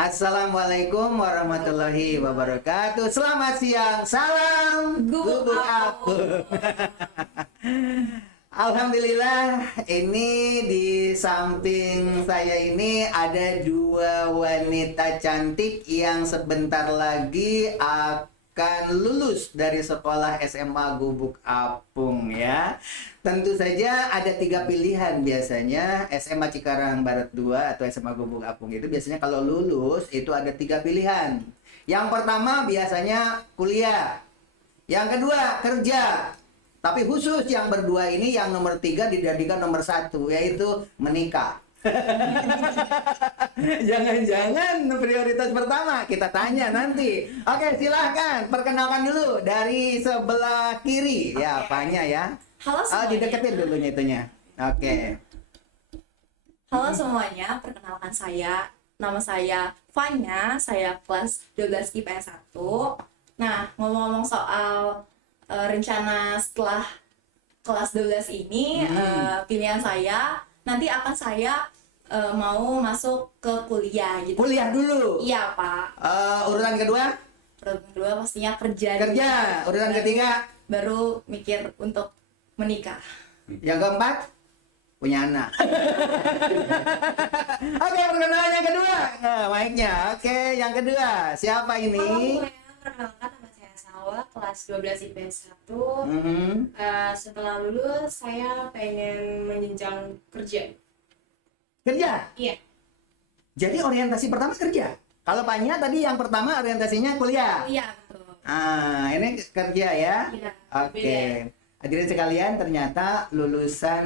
Assalamualaikum warahmatullahi wabarakatuh. Selamat siang, salam gubuk apung. Alhamdulillah, ini di samping saya ini ada dua wanita cantik yang sebentar lagi akan lulus dari sekolah SMA Gubuk Apung ya. Tentu saja ada 3 pilihan biasanya. SMA Cikarang Barat 2 atau SMA Gubuk Apung itu biasanya kalau lulus itu ada 3 pilihan. Yang pertama biasanya kuliah. Yang kedua kerja. Tapi khusus yang berdua ini yang nomor 3 dijadikan nomor 1 yaitu menikah. Jangan-jangan prioritas pertama kita tanya nanti. Oke, silahkan perkenalkan dulu dari sebelah kiri ya, Fanya ya. Halo semuanya. Dideketin dulunya itunya. Oke. Halo semuanya, perkenalkan nama saya Fanya, saya kelas 12 IPS 1. Nah, ngomong-ngomong soal rencana setelah kelas 12 ini, pilihan saya nanti akan saya mau masuk ke kuliah gitu. Kuliah dulu. Iya, Pak. Urutan kedua? Urutan kedua pastinya kerja. Kerja. Urutan ketiga? Baru mikir untuk menikah. Yang keempat? Punya anak. Oke, perkenalan yang kedua. Mic-nya. Oke, yang kedua. Siapa ini? Halo semuanya, perkenalkan nama saya Salwa, kelas 12 IPS 1. Setelah lulus, saya pengen menjenjang kerja. Kerja? Iya. Jadi orientasi pertama kerja. Kalau Panya tadi yang pertama orientasinya kuliah. Iya, betul. Ini kerja ya. Iya, Oke. beda. Hadirin sekalian, ternyata lulusan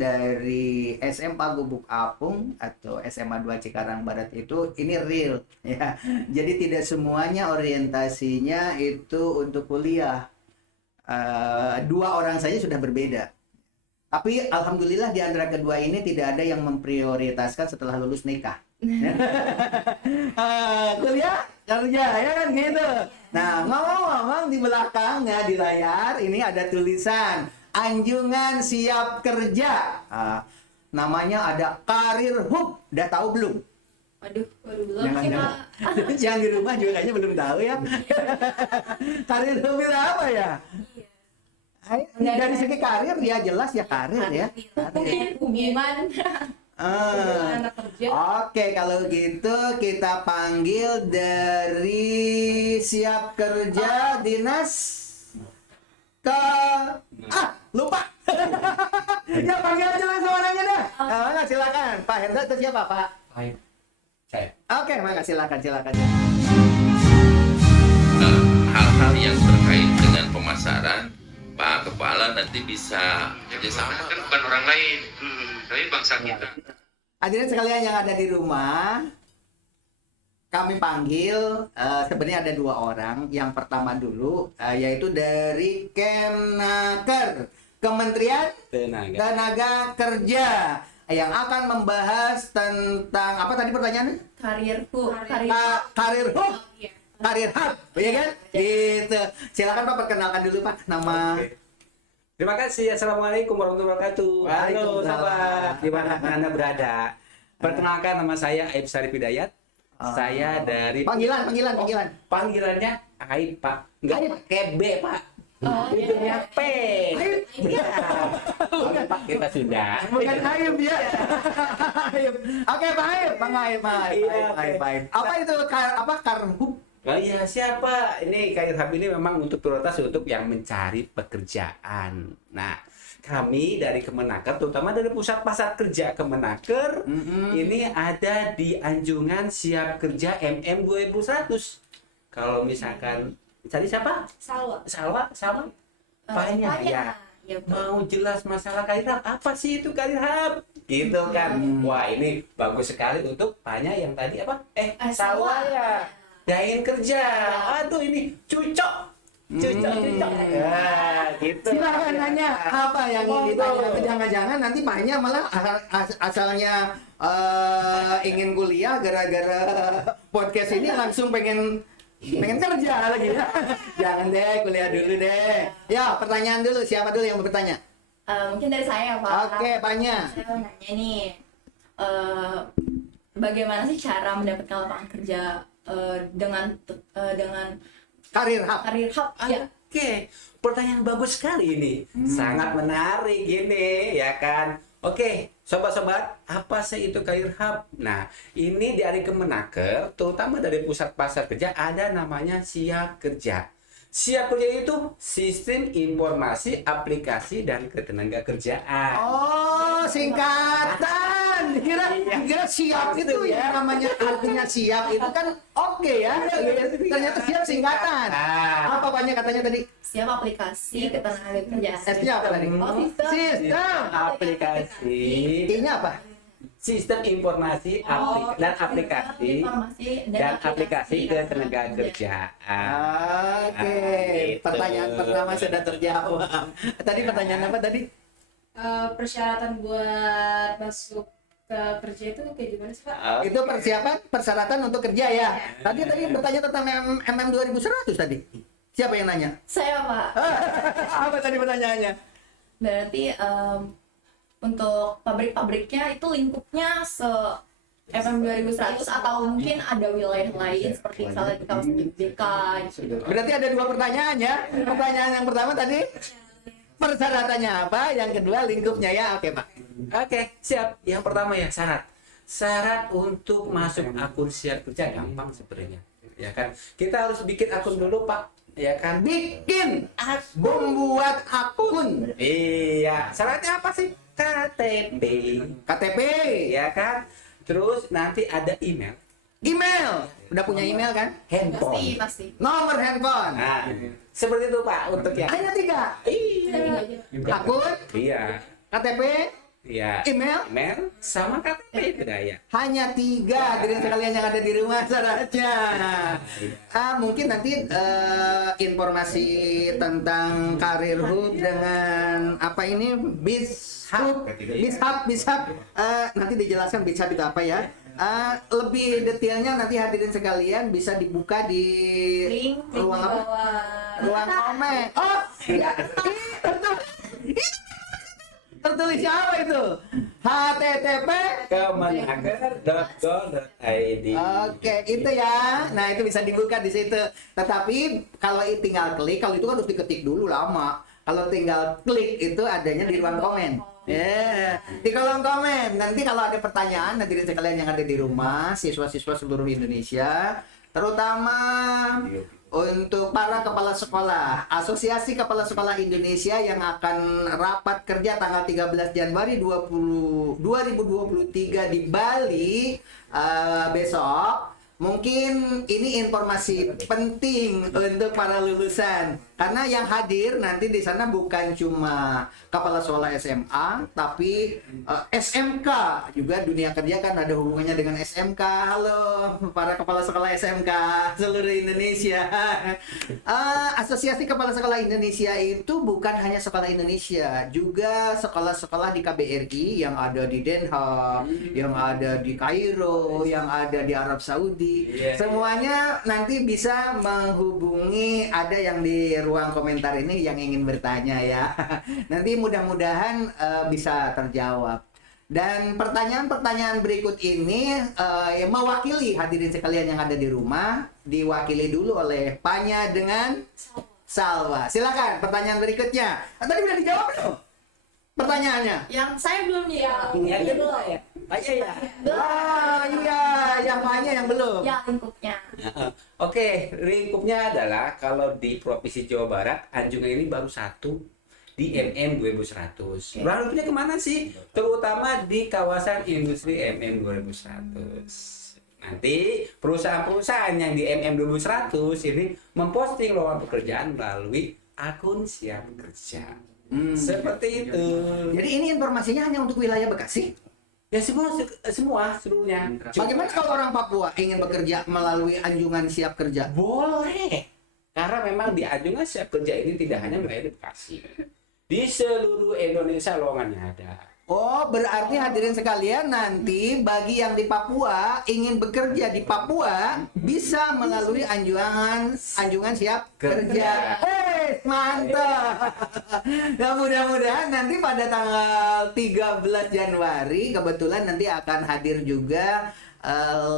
dari SMA Gubuk Apung atau SMA 2 Cikarang Barat itu ini real ya. Jadi tidak semuanya orientasinya itu untuk kuliah. 2 orang saja sudah berbeda. Tapi alhamdulillah di antara kedua ini tidak ada yang memprioritaskan setelah lulus nikah. Kuliah, kerja, ya kan gitu. Nah, ngomong-ngomong di belakangnya di layar ini ada tulisan Anjungan Siap Kerja. Namanya ada Karir Hub. Udah tahu belum? Waduh, belum. Jangan yang di rumah juga kayaknya belum tahu ya. Karir Hub itu apa ya? Dari segi karir ya jelas ya karir ya. Hubungan anak kerja. Oke, kalau gitu kita panggil dari Siap Kerja Dinas lupa. Ya panggil aja langsung orangnya dah. Silakan Pak Hendra itu siapa Pak? Saya. Oke, maka silakan. Hal-hal yang terkait dengan pemasaran, Pak Kepala nanti bisa kerjasama, kan bukan orang lain, tapi bangsa kita. Hadirin sekalian yang ada di rumah, kami panggil sebenarnya ada 2 orang. Yang pertama dulu yaitu dari Kemnaker, Kementerian Tenaga Kerja, yang akan membahas tentang apa tadi pertanyaannya? Karir hub. Karir hub. Iya. Karir hub, ya kan? Gitu. Silakan Pak perkenalkan dulu Pak nama. Oke. Terima kasih. Assalamualaikum warahmatullahi wabarakatuh. Halo Waalaikumsalam. sahabat, di mana Anda berada. Perkenalkan nama saya Aib Sarif Hidayat. Saya dari Panggilannya Aib Pak. Enggak pakai B Pak. Oh, Itu iya. P. Iya. Oke Pak, kita sudah. bukan Aib ya. Aib. Oke, Pak Aib. Iya, Aib. Apa itu Karhub? Oh iya, siapa? Ini Karir Hub ini memang untuk prioritas untuk yang mencari pekerjaan. Nah, kami dari Kemenaker, terutama dari Pusat Pasar Kerja Kemenaker, ini ada di Anjungan Siap Kerja MM 2100. Kalau misalkan cari siapa? Salwa. Fanya ya. Ya, Mau jelas masalah Karir Hub, apa sih itu Karir Hub? Gitu kan. Wah, ini bagus sekali untuk Fanya yang tadi apa? Salwa ya. Dain kerja. Aduh, ini cucok. Ya, gitu. Silakan nanya apa yang ingin ditanya. Jangan-jangan nanti Panya malah asalnya ingin kuliah gara-gara podcast ini langsung pengen kerja lagi ya. Jangan deh, kuliah dulu deh. Ya, pertanyaan dulu. Siapa dulu yang mau bertanya? Mungkin dari saya, Pak. Oke, Panya. Saya mau nanya nih, bagaimana sih cara mendapatkan lapangan kerja dengan Karir Hub. karir hub ya. Oke, pertanyaan bagus sekali ini. Sangat menarik ini, ya kan? Oke, sobat-sobat, apa sih itu Career Hub? Nah, ini dari Kemenaker, terutama dari Pusat Pasar Kerja, ada namanya Siap Kerja. Siap Kerja itu Sistem Informasi Aplikasi dan Ketenagakerjaan. Oh, singkatan. Kira siap itu ya namanya, artinya siap itu kan oke ya. Ternyata siap singkatan. Apa banyak katanya tadi? Siap aplikasi ketenagakerjaan. S-nya apa tadi? Oh, Sistem. Aplikasi. I-nya apa? Sistem Informasi dan Aplikasi Informasi dan Aplikasi Ketenagakerjaan. Oke, Gitu. pertanyaan pertama sudah terjawab. Tadi pertanyaan apa tadi? Persyaratan buat masuk ke kerja itu kayak gimana sih Pak? Itu persiapan persyaratan untuk kerja ya. Tadi bertanya tentang MM 2100 tadi. Siapa yang nanya? Saya Pak. Apa tadi pertanyaannya? Berarti untuk pabrik-pabriknya itu lingkupnya FM 2100 atau mungkin ada wilayah lain seperti misalnya di kawasan GBK gitu. Berarti ada dua pertanyaan ya. Pertanyaan yang pertama tadi persyaratannya apa? Yang kedua lingkupnya ya. Oke, Pak. Oke, siap. Yang pertama ya syarat. Syarat untuk masuk akun Siap Kerja gampang sebenarnya. Ya kan? Kita harus bikin akun dulu, Pak. Ya kan? Bikin membuat akun Iya, syaratnya apa sih? KTP. KTP, Ya kan? Terus nanti ada email, email. Udah punya email kan? handphone. Pasti. Nomor handphone. Nah, seperti itu Pak untuk yang Hanya 3. iya, Akun, iya, KTP, iya, email. email sama KTP itu ya. Hanya 3 hadirin sekalian yang ada di rumah syaratnya. Mungkin nanti informasi tentang Career Hub dengan apa ini Bizhub, nanti dijelaskan Bizhub itu apa ya. Lebih detailnya nanti hadirin sekalian bisa dibuka di Link ruang di apa? bawah. Ruang komen. Oh, ya. Tertulis apa itu? http. Kemenaker.go.id. Oke, itu ya. Nah, itu bisa dibuka di situ. Tetapi kalau tinggal klik, kalau itu kan harus diketik dulu lama. Kalau tinggal klik itu adanya di ruang komen. Ya, di kolom komen. Nanti kalau ada pertanyaan hadirin sekalian yang ada di rumah, siswa-siswa seluruh Indonesia, terutama untuk para kepala sekolah, Asosiasi Kepala Sekolah Indonesia yang akan rapat kerja tanggal 13 Januari 2023 di Bali besok. Mungkin ini informasi penting untuk para lulusan karena yang hadir nanti di sana bukan cuma kepala sekolah SMA tapi SMK juga. Dunia kerja kan ada hubungannya dengan SMK. Halo para kepala sekolah SMK seluruh Indonesia. Asosiasi Kepala Sekolah Indonesia itu bukan hanya sekolah Indonesia, juga sekolah-sekolah di KBRI yang ada di Den Haag, yang ada di Kairo, yang ada di Arab Saudi. Semuanya nanti bisa menghubungi, ada yang di ruang komentar ini yang ingin bertanya ya. Nanti mudah-mudahan bisa terjawab. Dan pertanyaan-pertanyaan berikut ini yang mewakili hadirin sekalian yang ada di rumah, diwakili dulu oleh Panya dengan Salwa. Silakan pertanyaan berikutnya. Tadi udah dijawab belum? Pertanyaannya. Yang saya belum nih ya. Yang kedua ya. Tanya ya. Oh iya, yang Panya yang belum. Ya lingkupnya. Oke, lingkupnya adalah kalau di Provinsi Jawa Barat, Anjungan ini baru satu di MM 2100. Lalu kemana sih? Terutama di kawasan industri MM 2100. Nanti perusahaan-perusahaan yang di MM 2100 ini memposting lowongan pekerjaan melalui akun Siap Kerja. Seperti itu. Jadi ini informasinya hanya untuk wilayah Bekasi? Ya semua seluruhnya. Bagaimana kalau orang Papua ingin bekerja melalui Anjungan Siap Kerja? Boleh. Karena memang di Anjungan Siap Kerja ini tidak hanya melayani Bekasi. Di seluruh Indonesia lowongannya ada. Oh, berarti hadirin sekalian nanti bagi yang di Papua ingin bekerja di Papua bisa melalui Anjungan Siap Kerja. Wih, mantap. Nah, mudah-mudahan nanti pada tanggal 13 Januari kebetulan nanti akan hadir juga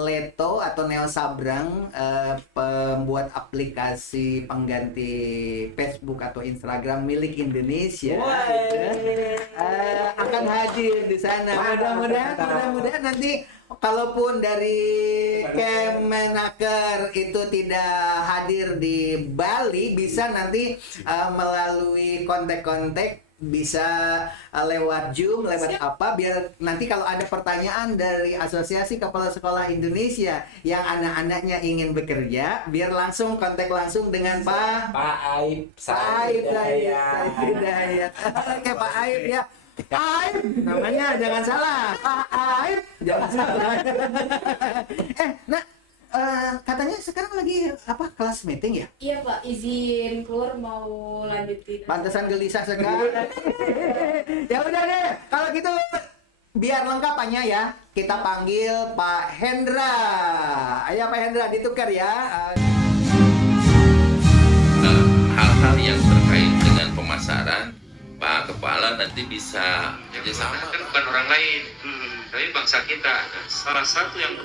Leto atau Neo Sabrang, pembuat aplikasi pengganti Facebook atau Instagram milik Indonesia. Akan hadir di sana. Mudah-mudahan nanti kalaupun dari Kemenaker itu tidak hadir di Bali, bisa nanti melalui kontak-kontak, bisa lewat Zoom, lewat apa, biar nanti kalau ada pertanyaan dari Asosiasi Kepala Sekolah Indonesia yang anak-anaknya ingin bekerja, biar langsung kontak langsung dengan Pak Aib Said Hidayat. Oke, Pak Aib ya. Aib namanya, jangan salah. Pak Aib jangan salah. Nah, katanya sekarang lagi apa, kelas meeting ya? Iya Pak, izin keluar mau lanjutin. Pantesan gelisah sekali. Ya udah deh, kalau gitu biar lengkap Paknya ya, kita panggil Pak Hendra. Ayo Pak Hendra, ditukar ya. Hal-hal yang terkait dengan pemasaran, Pak Kepala nanti bisa kerjasama. Kan bukan orang lain, tapi bangsa kita. Salah satu yang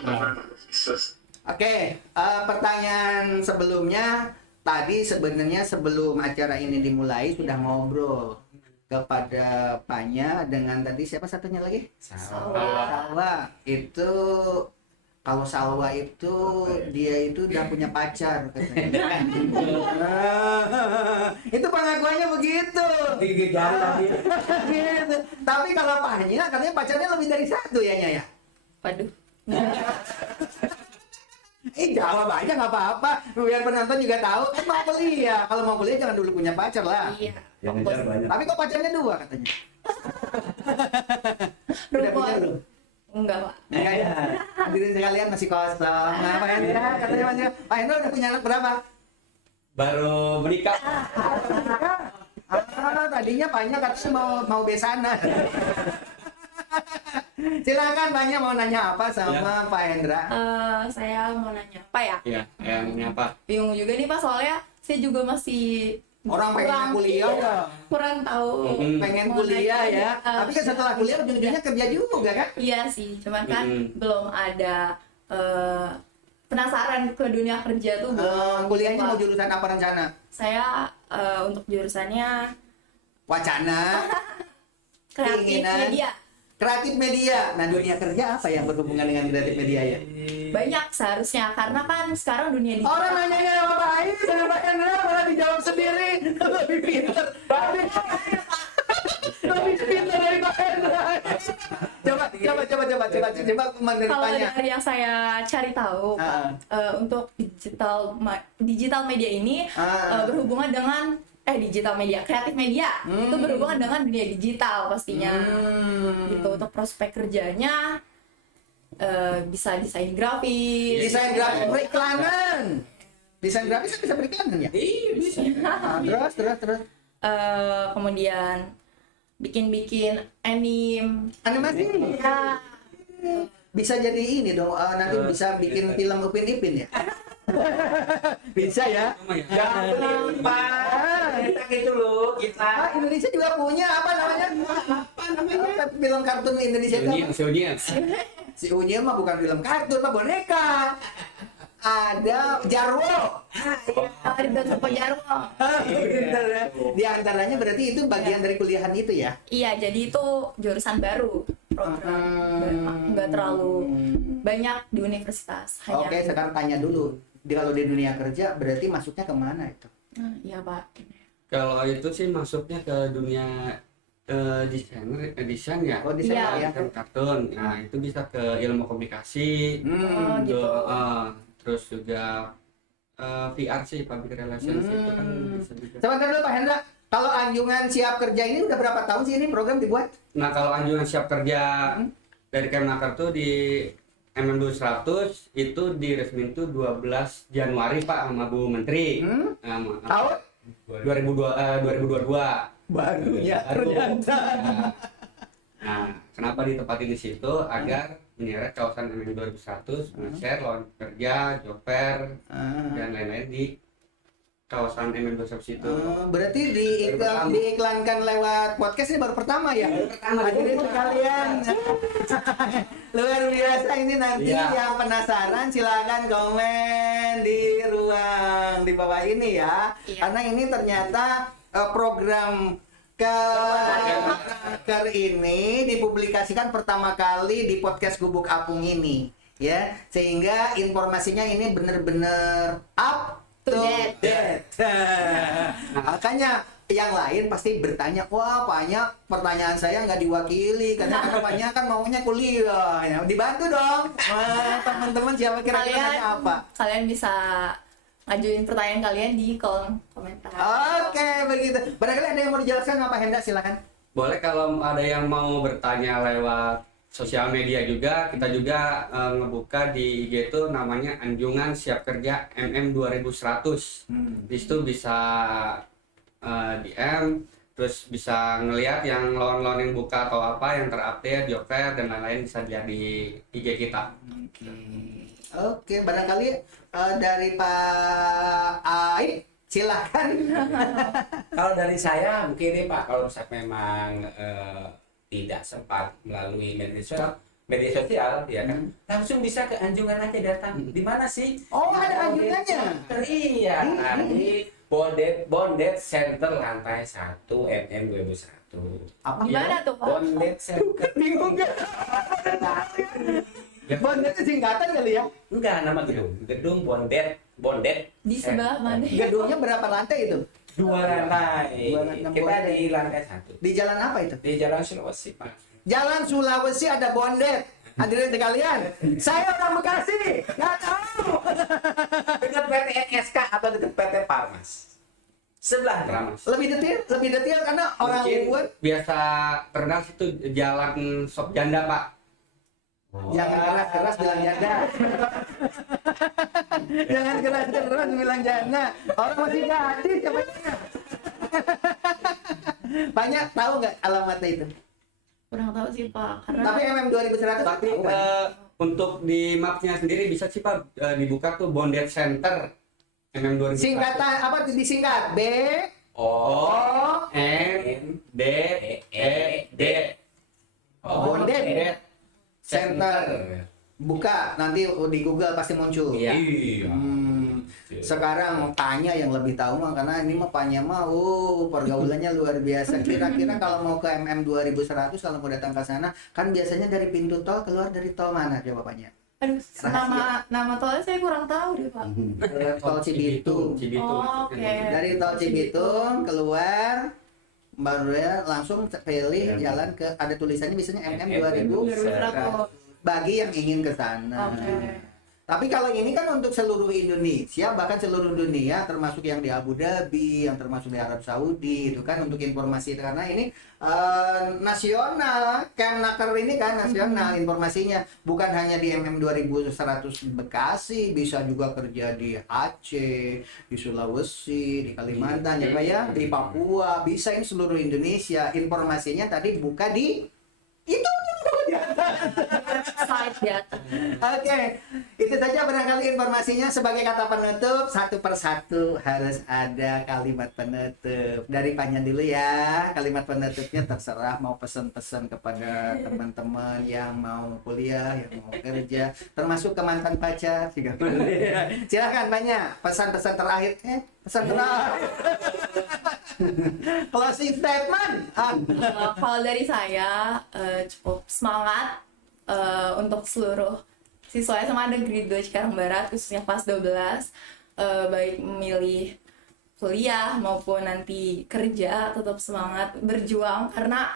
Oke, pertanyaan sebelumnya tadi sebenarnya sebelum acara ini dimulai sudah ngobrol kepada Paknya dengan tadi siapa satunya lagi? Salwa. Itu kalau Salwa itu dia itu udah punya pacar katanya. Itu pengakuannya begitu. Gitu. Tapi kalau Paknya katanya pacarnya lebih dari satu ya Nya ya. Waduh. Jawab aja nggak apa-apa, biar penonton juga tahu kan mau kuliah. Kalau mau kuliah jangan dulu punya pacar lah. Iya. Tapi kok pacarnya 2 katanya? Udah punya belum? Enggak, Pak. Enggak ya. Hadirin sekalian masih kosong. Nah, Pak Hendra katanya masih. Pak Hendra udah punya anak berapa? baru menikah. Tadinya Paknya katanya mau besanan. Silakan Paknya mau nanya apa sama Pak Hendra? Saya mau nanya apa ya? Iya, yang apa? Bingung juga nih Pak, soalnya saya juga masih Orang pengen kuliah ya. kurang tahu. Pengen mau kuliah nanya. ya. Tapi kan setelah kuliah ujung-ujungnya kerja juga kan? Iya sih, cuman kan belum ada penasaran ke dunia kerja tuh belum. Kuliahnya Pak. mau jurusan apa rencana? Saya untuk jurusannya Wacana, kreatif keinginan. media. Kreatif media. Nah, dunia kerja apa yang berhubungan dengan kreatif media ya? Banyak seharusnya, karena kan sekarang dunia digital. Orang nanyanya sama Pak Aib dan Pak Hendra malah dijawab sendiri. Lebih pintar. Lebih pintar dari Pak Hendra. Coba Kalau meneritanya. dari yang saya cari tahu, untuk digital media ini berhubungan dengan digital media, kreatif media itu berhubungan dengan dunia digital pastinya. Gitu, untuk prospek kerjanya bisa desain grafis. Desain grafis periklanan. Desain grafis kan bisa periklanan ya? Iya, bisa. Terus. Kemudian bikin anime. Animasi. Ya, Bisa jadi ini dong, nanti bisa bikin film Upin Ipin ya? Bisa ya? Jangan lupa. Kita gitu loh, kita. Indonesia juga punya apa namanya? Film kartun Indonesia itu apa? Si Unyil mah bukan film kartun, mah boneka. Ada Jarwo. dibentuk Jarwo. Di antaranya berarti itu bagian dari kuliahan itu ya? Iya, jadi itu jurusan baru, program nggak terlalu banyak di universitas. Hanya Oke, sekarang tanya dulu. Kalau di dunia kerja berarti masuknya kemana itu? Iya Pak. Kalau itu sih masuknya ke dunia desain ya. Oh, desain Iya. ya. Desain kartun. Nah, itu bisa ke ilmu komunikasi. Gitu. Terus juga VR sih, public relations itu kan bisa juga. Sebentar dulu Pak Hendra. Kalau anjungan siap kerja ini udah berapa tahun sih ini program dibuat? Nah, kalau anjuran siap kerja dari Kemenaker tuh di MMDU 100 itu diresmin tuh 12 Januari Pak sama Bu Menteri. Tahun? 2022. Baru ya ternyata. Nah, kenapa ditempatin di situ? Agar menyeret kawasan MMDU 2100, share lowongan kerja, job fair, dan lain-lain di kawasan MM200 itu. Berarti Baru pertama. diiklankan lewat podcast ini baru pertama ya? Hadirin sekalian. Luar biasa ini, nanti Iya. yang penasaran silakan komen di ruang di bawah ini ya. Iya. Karena ini ternyata program Kemenaker ini dipublikasikan pertama kali di podcast Gubuk Apung ini ya. Sehingga informasinya ini benar-benar up to date. Makanya yang lain pasti bertanya, wah banyak pertanyaan saya nggak diwakili karena banyak kan maunya kuliah. Ya, dibantu dong teman-teman, siapa kira-kira nanya apa? Kalian bisa ngajuin pertanyaan kalian di kolom komentar. Oke, begitu. Barangkali ada yang mau dijelaskan apa, Hendra, silakan. Boleh kalau ada yang mau bertanya lewat sosial media juga, kita juga ngebuka di IG itu namanya Anjungan Siap Kerja MM2100. Di situ bisa DM, terus bisa ngelihat yang lawan-lawan yang buka atau apa yang terupdate, job fair dan lain-lain bisa dilihat di IG kita. Oke, barangkali dari Pak Aib, silakan. Kalau dari saya mungkin ini Pak, kalau misalnya memang tidak sempat melalui media sosial ya kan, langsung bisa ke Anjungan aja datang. Di mana sih? Oh, ada anjungannya? Iya, di Bondet Center lantai 1 MM 2001. Apa? Gimana tuh, Pak? Bondet Center. Bingung ya? Bondet itu singkatan kali ya? Enggak, nama gedung Bondet Di sebelah mana? Gedungnya berapa lantai itu? 2 lantai. Dua lantai Kita Bondet. di lantai 1. Di jalan apa itu? Di Jalan Sulawesi, Pak. Jalan Sulawesi ada Bondet. Hadirin sekalian, saya orang Bekasi, nggak tahu. Dekat PT NSK atau dekat PT Parmas. Sebelah Parmas. Lebih detail karena orang Mungkin luar biasa terkenal itu jalan Sop Janda, Pak. jangan keras-keras bilang janda. Jangan keras-keras bilang janda. Orang masih gadis siapanya. Banyak tahu nggak alamatnya itu? Kurang tahu sih, Pak. Karena Tapi MM 2100 Tapi tahu, Pak. untuk di mapnya sendiri bisa sih Pak dibuka tuh Bondet Center MM2100. Singkatan apa disingkat? B O N D E D. Bondet Center. Buka nanti di Google pasti muncul. Iya. Sekarang tanya yang lebih tahu mah, karena ini mah Panya mah pergaulannya luar biasa. Kira-kira kalau mau ke MM 2100 kalau mau datang ke sana kan biasanya dari pintu tol, keluar dari tol mana coba Panya? aduh, Rahasia. nama tolnya saya kurang tahu deh, Pak. Tol Cibitung. Oh, oke. Dari tol Cibitung keluar baru ya langsung pilih jalan ke, ada tulisannya biasanya MM 2000 bagi yang ingin ke sana. Oke. Tapi kalau ini kan untuk seluruh Indonesia, bahkan seluruh dunia, termasuk yang di Abu Dhabi, yang termasuk di Arab Saudi, itu kan untuk informasi, karena ini nasional, Kemenaker ini kan nasional informasinya, bukan hanya di MM 2100 Bekasi, bisa juga kerja di Aceh, di Sulawesi, di Kalimantan, ya Pak ya, di Papua, bisa, ini seluruh Indonesia. Informasinya tadi buka di itu. Slide di atas. Oke, itu saja barangkali informasinya. Sebagai kata penutup, satu persatu harus ada kalimat penutup. Dari Panyan dulu ya, kalimat penutupnya terserah mau pesan-pesan kepada teman-teman yang mau kuliah, yang mau kerja, termasuk ke mantan pacar juga boleh. Silakan Panyan, pesan-pesan terakhir. Pesan terakhir. Closing statement. Kalau dari saya cukup semangat untuk seluruh siswa SMA Negeri 2 Cikarang Barat, khususnya kelas 12, baik memilih kuliah maupun nanti kerja, tetap semangat berjuang, karena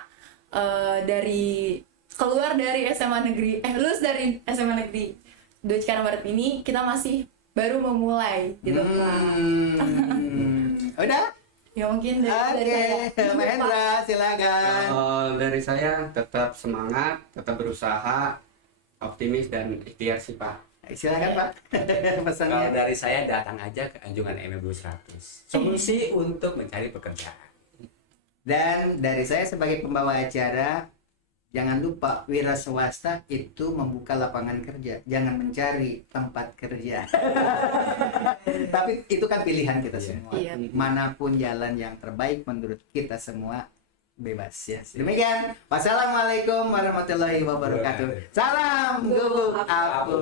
keluar dari SMA Negeri, lulus dari SMA Negeri 2 Cikarang Barat ini kita masih baru memulai gitu Pak. Udah? Ya mungkin dari Oke, saya. Pak Hendra, silakan. Dari saya tetap semangat, tetap berusaha, optimis dan ikhtiar sih Pak. Silakan Pak. Kalau Pesannya. dari saya datang aja ke Anjungan MM 2100. Solusi untuk mencari pekerjaan. Dan dari saya sebagai pembawa acara, Jangan lupa wira swasta itu membuka lapangan kerja, jangan mencari tempat kerja. Tapi itu kan pilihan kita semua. Iya. Manapun jalan yang terbaik menurut kita semua, bebas ya. Demikian. Wassalamualaikum warahmatullahi wabarakatuh. Salam gubuk apu.